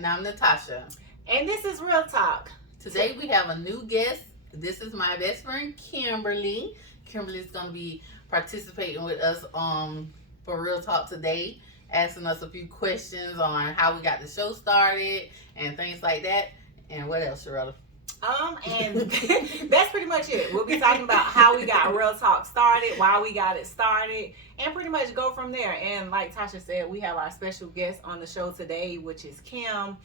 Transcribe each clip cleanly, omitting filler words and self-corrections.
And I'm Natasha. And this is Real Talk. Today we have a new guest. This is my best friend, Kimberly. Kimberly's going to be participating with us for Real Talk today, asking us a few questions on how we got the show started and things like that. And what else, Sharetta? And that's pretty much it. We'll be talking about how we got Real Talk started, why we got it started, and pretty much go from there. And like Tasha said, we have our special guest on the show today, which is Kim.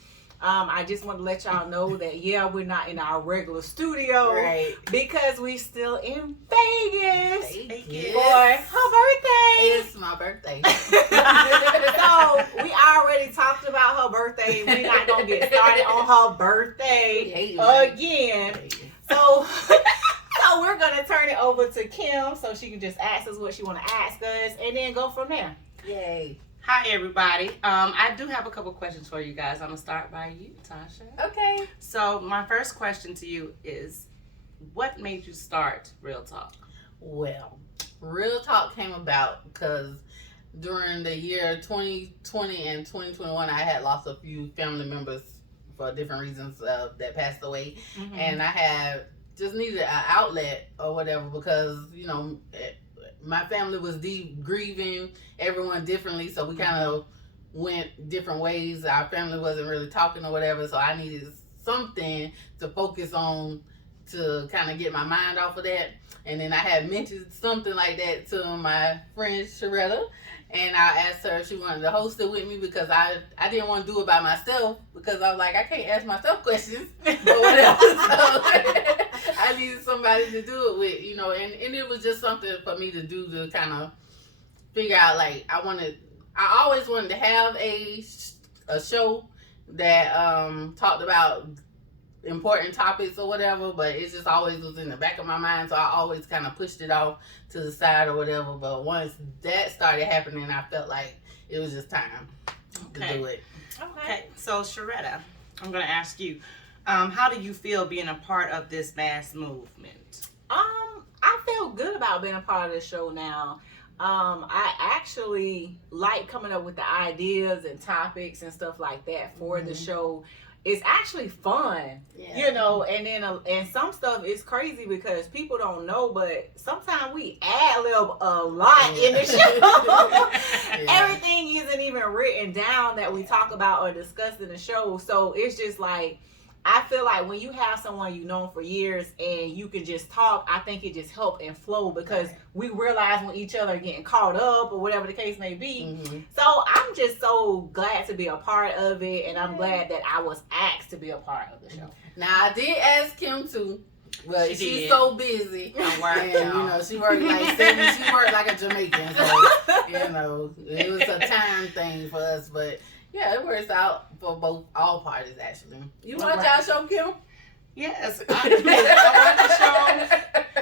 I just want to let y'all know that, we're not in our regular studio. Right. Because we still in Vegas. Vegas. For her birthday. It's my birthday. So, we already talked about her birthday. We're not going to get started on her birthday again. So we're going to turn it over to Kim so she can just ask us what she want to ask us and then go from there. Yay. Hi, everybody. I do have a couple questions for you guys. I'm going to start by you, Tasha. Okay. So my first question to you is, what made you start Real Talk? Well, Real Talk came about because during the year 2020 and 2021, I had lost a few family members for different reasons that passed away. Mm-hmm. And I had just needed an outlet or whatever because, my family was grieving everyone differently, so we kind of went different ways. Our family wasn't really talking or whatever, so I needed something to focus on to kind of get my mind off of that. And then I had mentioned something like that to my friend Sharetta, and I asked her if she wanted to host it with me because I didn't want to do it by myself because I was like, I can't ask myself questions or whatever. So I needed somebody to do it with, and it was just something for me to do to kind of figure out, like, I always wanted to have a show that talked about important topics or whatever, but it just always was in the back of my mind, so I always kind of pushed it off to the side or whatever. But once that started happening, I felt like it was just time to do it. Okay, so Sharetta, I'm going to ask you, how do you feel being a part of this mass movement? I feel good about being a part of the show now. I actually like coming up with the ideas and topics and stuff like that for the show. It's actually fun, and then and some stuff is crazy because people don't know, but sometimes we ad-lib a lot in the show. Everything isn't even written down that we talk about or discuss in the show. So it's just like, I feel like when you have someone you've known for years and you can just talk, I think it just helps and flow because we realize when each other are getting caught up or whatever the case may be. Mm-hmm. So I'm just so glad to be a part of it, and I'm glad that I was asked to be a part of the show. Now, I did ask Kim too, but she's so busy. And, she worked like she worked like a Jamaican, so, it was a time thing for us, but yeah, it works out for all parties, actually. You watch our show, Kim? Yes, I watch the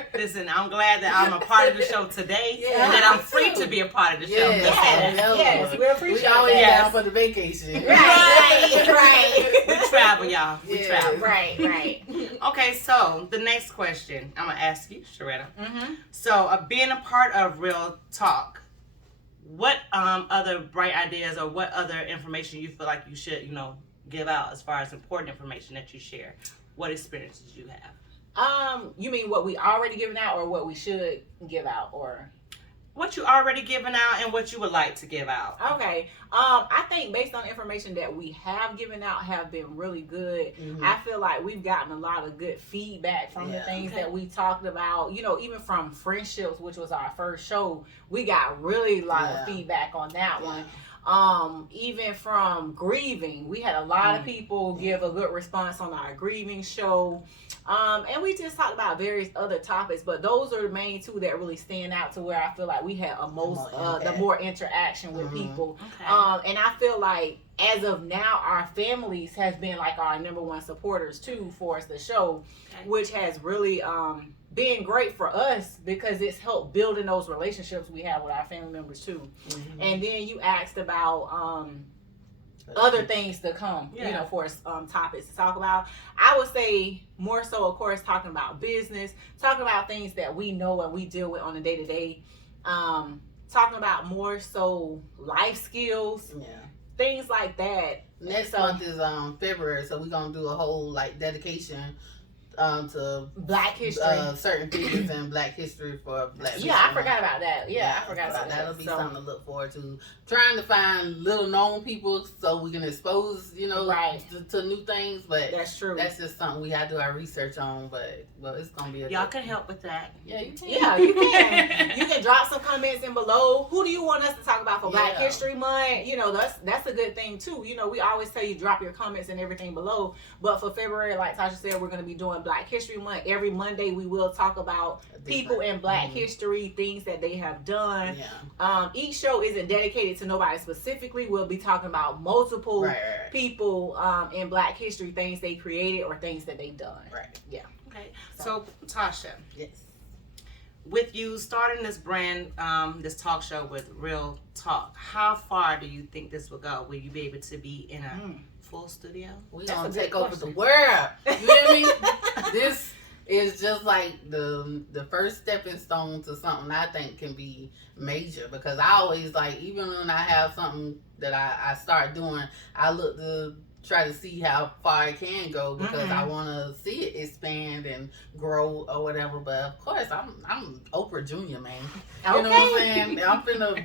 show. Listen, I'm glad that I'm a part of the show today, and that I'm free to be a part of the show. Yes, we appreciate we always down for the vacation. Right. We travel, y'all. We travel. Right. Okay, so the next question I'm going to ask you, Sharetta. Mm-hmm. So, being a part of Real Talk, what other bright ideas or what other information you feel like you should, give out as far as important information that you share? What experiences you have? You mean what we already given out or what we should give out, or what you already given out and what you would like to give out? Okay. I think based on information that we have given out have been really good. Mm-hmm. I feel like we've gotten a lot of good feedback from the things that we talked about. Even from friendships, which was our first show, we got really a lot of feedback on that one. Even from grieving, we had a lot of people give a good response on our grieving show. And we just talked about various other topics, but those are the main two that really stand out to where I feel like we had the more interaction with people. Okay. And I feel like as of now, our families has been like our number one supporters too for us, the show, which has really been great for us because it's helped building those relationships we have with our family members too. Mm-hmm. And then you asked about other things to come, for topics to talk about. I would say more so, of course, talking about business, talking about things that we know and we deal with on a day-to-day, talking about more so life skills, things like that. Next month is February, so we're gonna do a whole like dedication to Black history. certain figures in Black history for Black. Yeah, I forgot about that. Yeah, I forgot about that. That'll be something to look forward to. Trying to find little known people so we can expose, to new things. But that's true. That's just something we gotta do our research on. But it's gonna be y'all can help with that. Yeah, you can. Yeah, you can. You can drop some comments in below. Who do you want us to talk about for Black History Month? That's a good thing too. We always tell you drop your comments and everything below. But for February, like Tasha said, we're gonna be doing Black History Month. Every Monday we will talk about people in Black history, things that they have done. Yeah. Each show isn't dedicated to nobody specifically. We'll be talking about multiple people in Black history, things they created or things that they've done. Right. Yeah. Okay. So Tasha. Yes. With you starting this brand, this talk show with Real Talk, how far do you think this will go? Will you be able to be in a full studio? We're gonna take over the world. You hear me? This is just like the first stepping stone to something I think can be major, because I always like, even when I have something that I start doing, I look to try to see how far it can go, because I want to see it expand and grow or whatever. But of course, I'm Oprah Jr., man. You know what I'm saying? I'm finna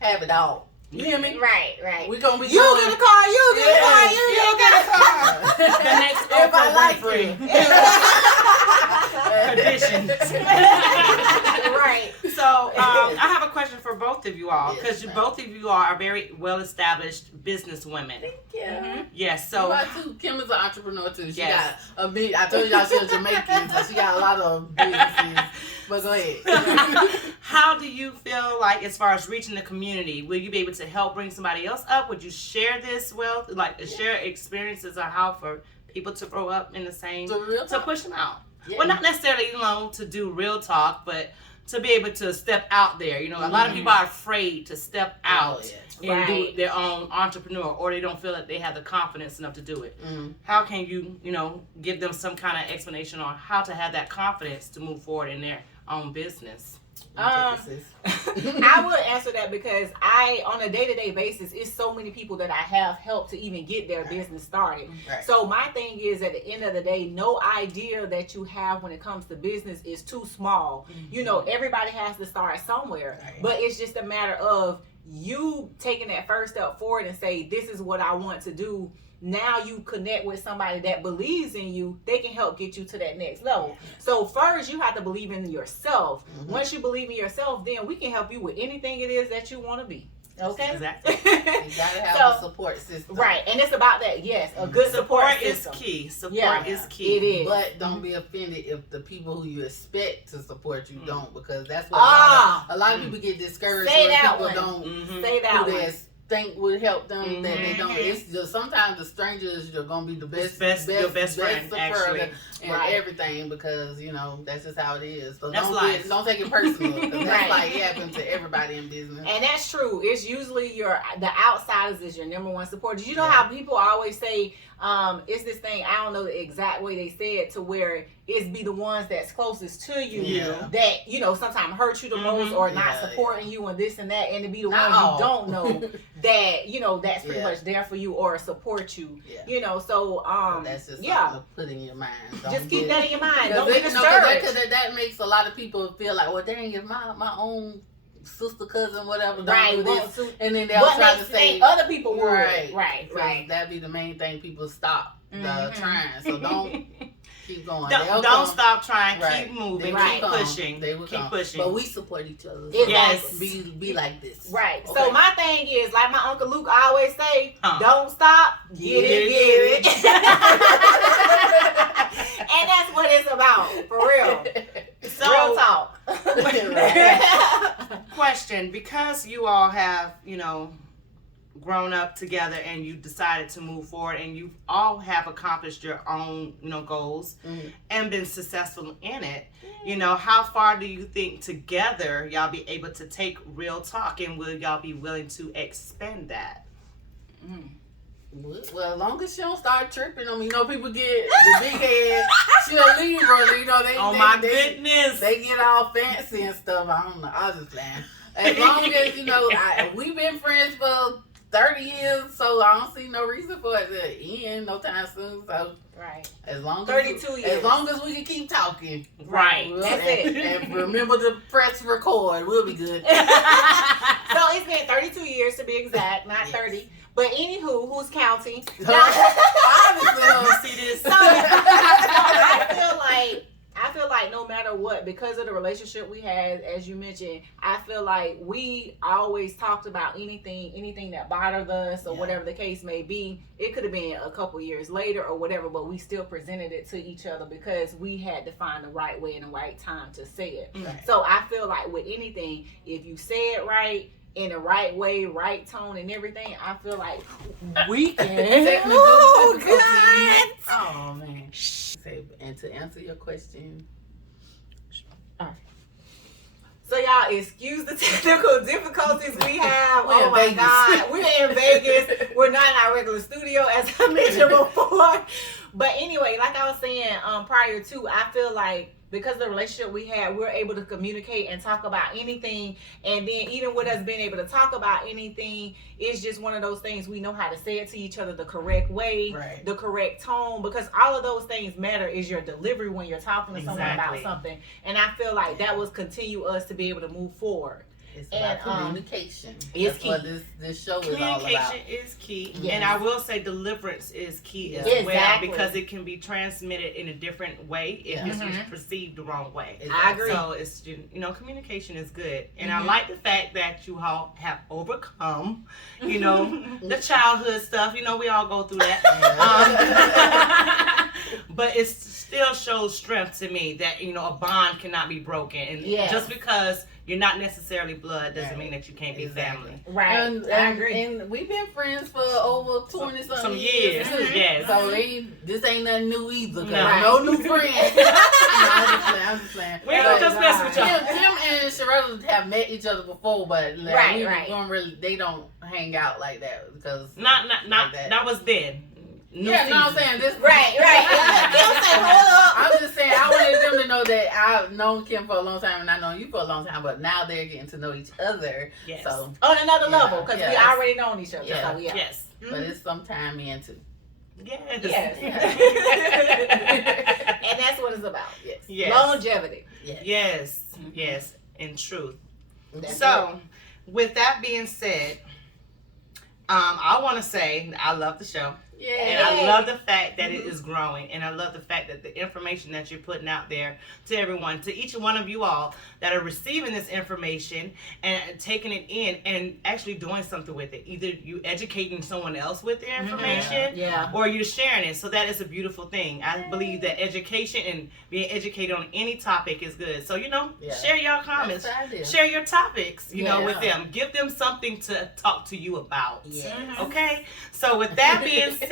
have it all. You hear me? Right. We gonna be you get a car, you get a car, you get a car. The next If I like free conditions. Right. So I have a question for both of you all, because Yes, both of you are very well established business women. Yeah. Yes. So Kim is an entrepreneur too. She Yes. got a big. I told y'all she's Jamaican, so she got a lot of businesses. But go ahead. how do you feel like, as far as reaching the community, will you be able to help bring somebody else up? Would you share this wealth, like share experiences on how for people to grow up in the same, to push them out? Yeah. Well, not necessarily, to do real talk, but to be able to step out there. A lot of people are afraid to step out and do their own entrepreneur, or they don't feel that they have the confidence enough to do it. How can you, give them some kind of explanation on how to have that confidence to move forward in their own business? I would answer that, because on a day-to-day basis, it's so many people that I have helped to even get their business started. So my thing is, at the end of the day, no idea that you have when it comes to business is too small. Everybody has to start somewhere, but it's just a matter of you taking that first step forward and say, this is what I want to do. Now you connect with somebody that believes in you, they can help get you to that next level. So first you have to believe in yourself. Once you believe in yourself, then we can help you with anything it is that you want to be. Okay? Exactly. You gotta have a support system. Right. And it's about that, yes. A good support system. Is key. Support is key. It is. But don't be offended if the people who you expect to support you don't, because that's what a lot of people get discouraged when people don't Say that who one. they think would help them that they don't. It's just sometimes the strangers are gonna be the best your best friend, support actually. and everything, because that's just how it is. So That's don't take it personal, because that's like it happens to everybody in business. And that's true. It's usually the outsiders is your number one supporters. You know how people always say, it's this thing, I don't know the exact way they say it, to where it's be the ones that's closest to you that, sometimes hurt you the most, or not supporting you and this and that, and to be the ones you don't know that, that's pretty much there for you or support you. So that's just something to put in your mind. Just keep that in your mind. Don't get be discouraged. That makes a lot of people feel like, well, dang, if my own sister, cousin, whatever, right, do this, and then they'll try to say other people would. Right. That'd be the main thing. People stop trying. So don't keep going. Don't stop trying. Right. Keep moving. Keep pushing. They will keep come. pushing. But we support each other. So yes. Be like this. Right. Okay. So my thing is, like my Uncle Luke always say, don't stop. Get it. And that's what it's about, for real. So, real talk. Question, because you all have, grown up together and you decided to move forward, and you all have accomplished your own, goals and been successful in it, how far do you think together y'all be able to take Real Talk, and will y'all be willing to expand that? Well, as long as she don't start tripping on me, people get the big head cheerleader, goodness. They get all fancy and stuff. I don't know. I was just playing. As long as, we've been friends for 30 years, so I don't see no reason for it to end no time soon. So Right. as long as 32 years. as long as we can keep talking, Right. That's and, it. and remember to press record, we'll be good. So it's been 32 years to be exact, not Yes. 30. But anywho, who's counting? Obviously, See this? So I feel like no matter what, because of the relationship we had, as you mentioned, I feel like we always talked about anything that bothered us or Yeah. whatever the case may be. It could have been a couple years later or whatever, but we still presented it to each other because we had to find the right way and the right time to say it. Right. So I feel like with anything, if you say it right, in the right way, right tone and everything, I feel like we can. Technical Oh, difficulties. God. Oh man. Say, and to answer your question, So y'all excuse the technical difficulties we have. We're in Oh my Vegas. God. We're in Vegas. We're not in our regular studio as I mentioned before. But anyway, like I was saying prior to, I feel like because of the relationship we had, we're able to communicate and talk about anything. And then even with us being able to talk about anything, it's just one of those things we know how to say it to each other the correct way, Right. the correct tone, because all of those things matter is your delivery when you're talking to someone about Exactly. something. And I feel like that will continue us to be able to move forward. it's And, about communication. it's That's what key. this show is all about. Communication is key, Yes. and I will say deliverance is key as Yeah. well Exactly. because it can be transmitted in a different way if Yeah. it's Mhm. perceived the wrong way. I agree. So it's communication is good, and I Mhm. like the fact that you all have overcome, the childhood stuff. We all go through that. But it still shows strength to me that a bond cannot be broken, and Yes. just because you're not necessarily blood doesn't Right. mean that you can't be Exactly. family. Right. And, I and, agree. and we've been friends for over 20 Some something years. too. Yes. So this ain't nothing new either. 'Cause No. no new friends. No, I'm just playing. We ain't But just messing with y'all. Tim and Sharetta have met each other before, but like, Right, we right. don't really. They don't hang out like that because. Not Like that. that was then. New Yeah, no, I'm season. saying this. Right. Kim say, hold up. I'm just saying, I wanted them to know that I've known Kim for a long time and I've known you for a long time, but now they're getting to know each other. Yes. So, On another Yeah, level, because we yes. already known each other. Yeah. So, yeah. Yes. but it's some time in too. Yes. Yes. And that's what it's about. Yes. Yes. Longevity. Yes. Yes. Yes. In truth. That's So, with that being said, I want to say I love the show. it. And I love the fact that it is growing. And I love the fact that the information that you're putting out there to everyone, to each one of you all that are receiving this information and taking it in and actually doing something with it. Either you educating someone else with the information Yeah. or you're sharing it. So that is a beautiful thing. I believe that education and being educated on any topic is good. So, Yeah. share your comments. That's the idea. Share your topics, Yeah. with them. Give them something to talk to you about. Yes. Okay? So with that being said,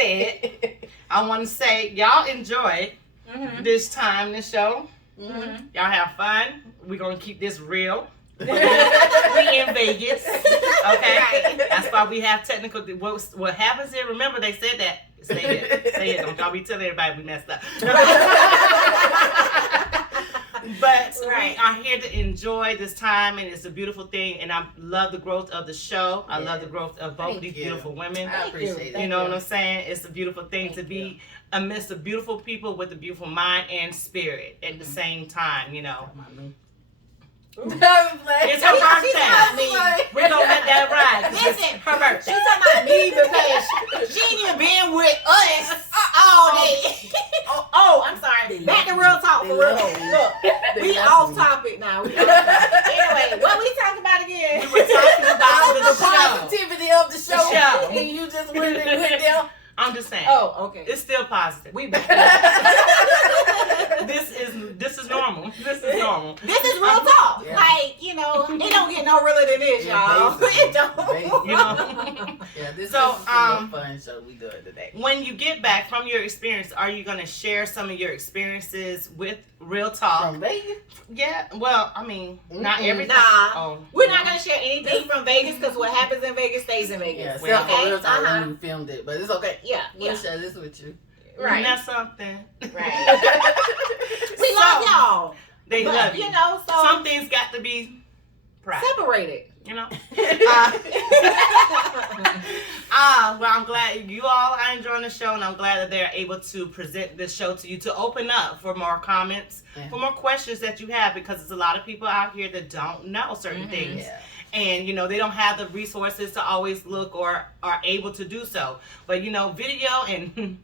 I want to say y'all enjoy Mm-hmm. this time, this show. Mhm. Y'all have fun. We're going to keep this real. We in Vegas. Okay? Right. That's why we have technical. What happens here, remember they said that. Say it. Say it. Don't y'all be telling everybody we messed up. But Right. we are here to enjoy this time, and it's a beautiful thing. And I love the growth of the show. I love the growth of both Thank of these you. beautiful women. I appreciate it. You know what I'm saying? It's a beautiful thing to Thank be amidst of beautiful people with a beautiful mind and spirit at the same time, It's her She's talking about birthday. me. We're going to let that ride. 'cause it's Listen, her birthday. She's talking about me because she ain't even been with us all day. Oh, I'm sorry. Back to real talk for real. Look, we off topic now. Anyway, what we talking about again? We were talking about the show. positivity of the show. show. And you just went there. I'm just saying. Oh, okay. It's still positive. We back. This is normal. This is normal. This is real talk. Yeah. Like, it don't get no realer than this, y'all. Basically. It don't. Basically. You know. Yeah, this So, is a real fun show we doing today. When you get back from your experience, are you going to share some of your experiences with Real Talk? From Vegas? Yeah. Well, I mean, not Mm-mm. everything. Nah. Oh. We're not going to share anything from Vegas because what happens in Vegas stays in Yeah, Vegas. Well, except for Real Talk Uh-huh. when we filmed it, but it's okay. Yeah, We'll yeah. share this with you. Isn't Right. that something? Right. We love y'all. They But, love you. so Some things got to be private. separated. you know. Well, I'm glad you all are enjoying the show, and I'm glad that they're able to present this show to you to open up for more comments, for more questions that you have, because there's a lot of people out here that don't know certain things. Yeah. And, they don't have the resources to always look or are able to do so. But, video and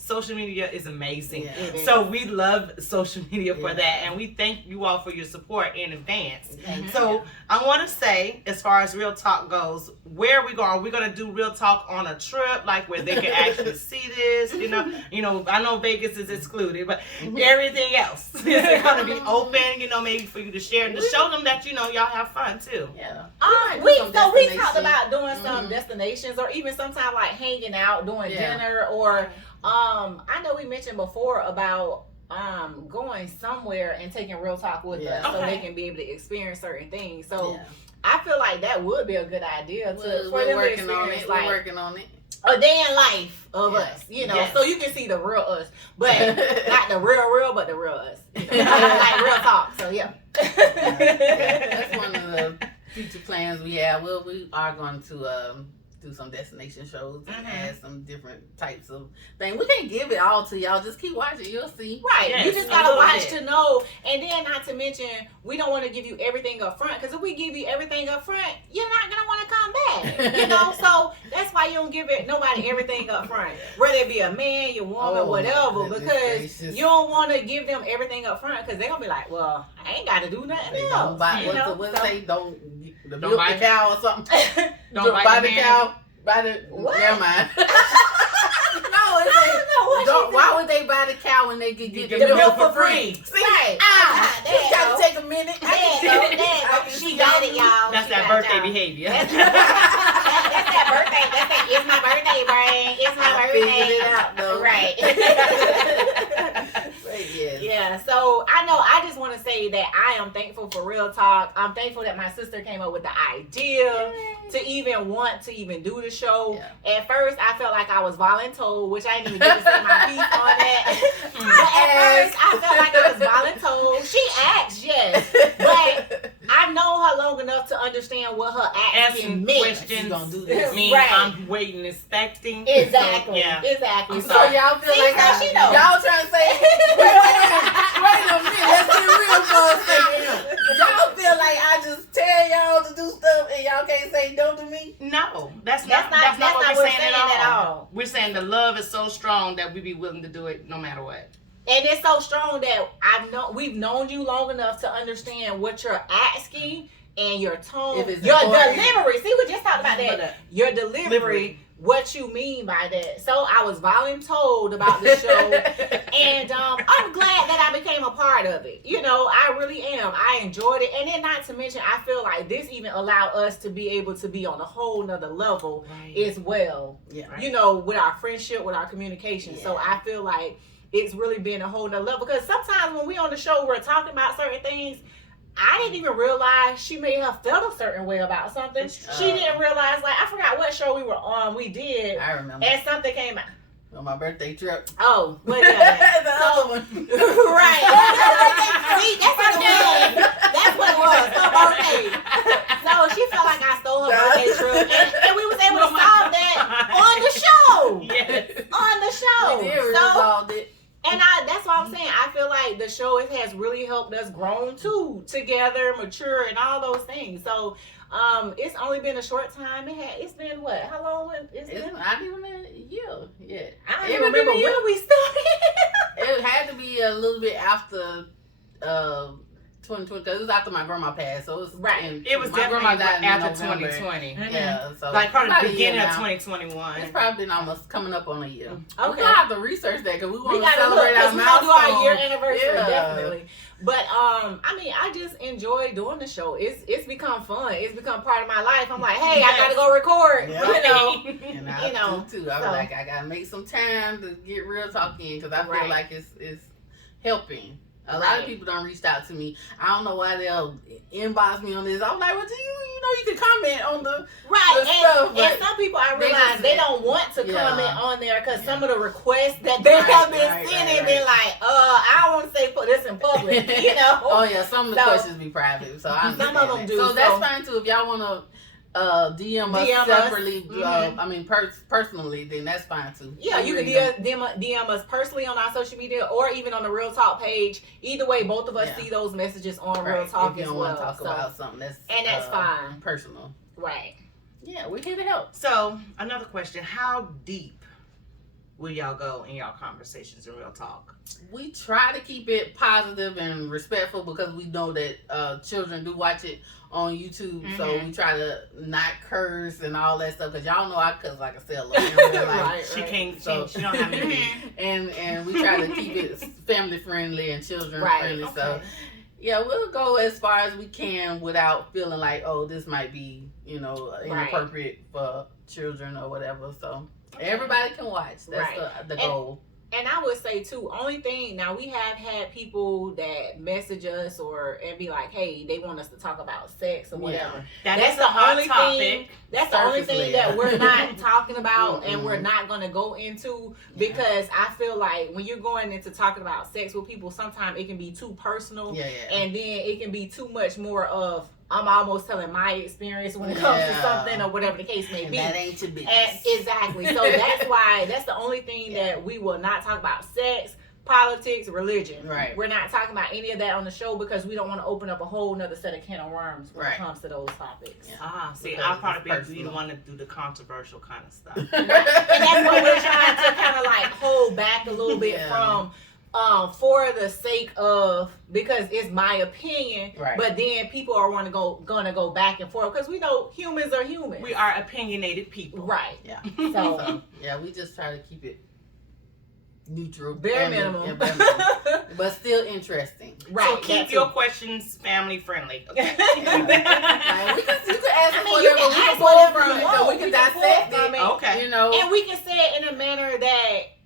social media is amazing. Yeah. So we love social media for that. And we thank you all for your support in advance. So I want to say, as far as Real Talk goes, where are we going? Are we going to do Real Talk on a trip, like where they can actually see this? I know Vegas is excluded, but everything else is going to be open, maybe for you to share and to show them that, y'all have fun too. Yeah. We talked about doing some destinations, or even sometimes like hanging out, doing dinner, or I know we mentioned before about going somewhere and taking Real Talk with us, so they can be able to experience certain things. So I feel like that would be a good idea for them to experience, we're working on it. A day in life of us, so you can see the real us, but not the real, but the real us, like Real Talk. So That's one of the future plans we have. Well, we are going to do some destination shows and add some different types of things. We can't give it all to y'all. Just keep watching. You'll see. Right. Yes, you just gotta watch to know. And then, not to mention, we don't want to give you everything up front, because if we give you everything up front, you're not gonna want to come back. So that's why you don't give nobody everything up front, whether it be a man, your woman, whatever, because you don't want to give them everything up front, because they're gonna be like, well, I ain't got to do nothing else. Don't buy, don't buy the cow or something. Don't buy the cow. Buy the. What? Never mind. Why would they buy the cow when they could get the milk for free? See? Right. It's got to take a minute. She got it, y'all. That's that birthday behavior. That's that birthday. That's that. It's my birthday, brain. It's my birthday. Figured it out, though. Right. Yes. Yeah. So I know. I just want to say that I am thankful for Real Talk. I'm thankful that my sister came up with the idea to even want to even do the show. Yeah. At first, I felt like I was voluntold, which I didn't even get to say my piece on that. But at first, I felt like I was voluntold. She asked, yes, but I've known her long enough to understand what her asking meant. Questions gonna do this. mean Right. I'm waiting, expecting. Exactly. So, Exactly. So y'all feel like she knows. y'all trying to say, wait a minute, let's get real for a second. Y'all feel like I just tell y'all to do stuff and y'all can't say don't to me? No, that's That's not not what what we're saying at all. We're saying the love is so strong that we be willing to do it no matter what. And it's so strong that we've known you long enough to understand what you're asking and your tone, If it's your important. delivery. See, we just talked about that. Your delivery, what you mean by that. So I was voluntold about the show, and I'm glad that I became a part of it. I really am. I enjoyed it, and then not to mention, I feel like this even allowed us to be able to be on a whole nother level as well. Yeah. With our friendship, with our communication. Yeah. So I feel like it's really been a whole nother level, because sometimes when we on the show, we're talking about certain things. I didn't even realize she may have felt a certain way about something. She didn't realize, I forgot what show we were on. We did. I remember. And something came out. On my birthday trip. Oh, but yeah. The other one. Right. See, that's what it was. That's what it was. Her birthday. So she felt like I stole her birthday trip. And we was able to solve that on the show. Yes. On the show. We did resolve it. And that's what I'm saying. I feel like the show has really helped us grow too, together, mature, and all those things. So, it's only been a short time. It's been what? How long? It's been? Not even a year yet. I don't remember when we started. It had to be a little bit after 2020, because it was after my grandma passed. So it was right. It was my definitely grandma died in after November. 2020. Mm-hmm. Yeah, so Like probably about the a beginning year of now. 2021. It's probably been almost coming up on a year. Okay. We're gonna have to research that, because we We want to gotta celebrate look, our we're gonna do our milestone. year anniversary, Yeah. definitely. But I just enjoy doing the show. It's become fun. It's become part of my life. I'm like, hey, I gotta go record. Yeah. Right. And I do too. I was so- like, I gotta make some time to get Real Talk in, because I feel Right. like it's helping. A lot of people don't reach out to me. I don't know why they'll inbox me on this. I'm like, well, you can comment on the Right, stuff, and but some people I they realize just- they don't want to Yeah. comment on there, because Yeah. some of the requests that they Right, have been right, sending right, been right. like, I don't want to say this in public, you know. Oh yeah, some of the So- questions be private, so I Some understand of them that. do, So that's so- fine too. If y'all wanna DM us DM us. separately, Mhm. I mean personally, then that's fine too. Yeah, you can DM us personally on our social media or even on the Real Talk page. Either way, both of us Yeah. see those messages on Right, Real Talk if you as don't well. want to talk So, about something that's and that's fine. personal. right. Yeah, we're here to help. So another question: how deep will y'all go in y'all conversations in Real Talk? We try to keep it positive and respectful because we know that children do watch it on YouTube. So Mhm. we try to not curse and all that stuff because y'all know I cuss like a sailor in real life. Right. She can't. So- She don't have any. And we try to keep it family friendly and children Right, friendly. okay. So yeah, we'll go as far as we can without feeling like, oh, this might be, inappropriate for children or whatever. So everybody can watch. That's Right. the goal. And I would say too, only thing now we have had people that message us and be like, hey, they want us to talk about sex or whatever. That That's is the a hot only topic. thing. That's the only Surface thing layer. that we're not talking about and Mm-mm. we're not going to go into because I feel like when you're going into talking about sex with people, sometimes it can be too personal Yeah. and then it can be too much more of I'm almost telling my experience when it comes to Yeah. something or whatever the case may And be. that ain't your business. And exactly. So that's the only thing that we will not talk about: sex, politics, religion. Right. We're not talking about any of that on the show because we don't want to open up a whole nother set of can of worms when Right. it comes to those topics. Yeah. See, Because I'll it's probably be the personal. one to do the controversial kind of stuff. And that's what we're trying to kind of like hold back a little bit Yeah. from. For the sake of, because it's my opinion, Right. but then people are gonna go back and forth because we know humans are humans. We are opinionated people. right. Yeah. So So yeah, we just try to keep it neutral, bare family- minimum. yeah, bare minimum. But still interesting. Right. So keep that your too. questions family friendly. Okay? Like, you can ask I us mean, you whatever can we can ask pull whatever from you it, want. so we can We can pull dissect from it. Okay. And we can say it in a manner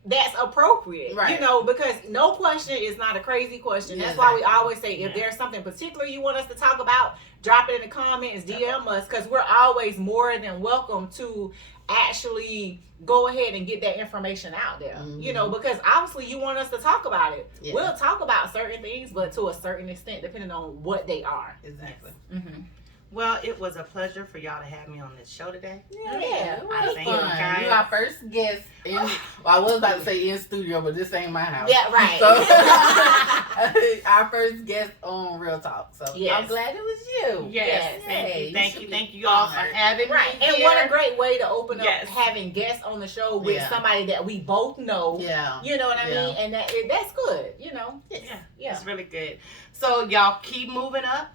that's appropriate, Right. because no question is not a crazy question. Yeah, That's why we exactly. always say if Yeah. there's something particular you want us to talk about, drop it in the comments, DM us, because we're always more than welcome to actually go ahead and get that information out there. Mhm. Because obviously you want us to talk about it. Yeah. We'll talk about certain things, but to a certain extent, depending on what they are. Exactly. Mm-hmm. Well, it was a pleasure for y'all to have me on this show today. Yeah. It was Thank you, fun. guys. You our first guest in. Well, I was about to say in studio, but this ain't my house. Yeah, right. So our first guest on Real Talk. So Yes. I'm glad it was you. Yes. Yay. Thank you all for having me. Right, and here. what a great way to open up Yes. having guests on the show with Yeah. somebody that we both know. Yeah. You know what I Yeah. mean? And that's good, Yeah, Yeah. it's really good. So y'all keep moving up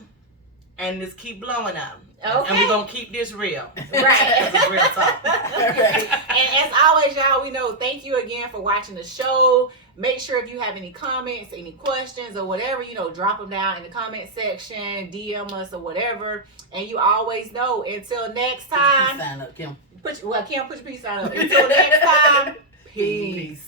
and just keep blowing up. Okay. And we're gonna keep this real. Right. This is real talk. Right. And as always, y'all, we know thank you again for watching the show. Make sure if you have any comments, any questions, or whatever, drop them down in the comment section, DM us or whatever. And you always know, until next time, Sign up, Kim. Kim, put your peace sign up. Until next time, peace.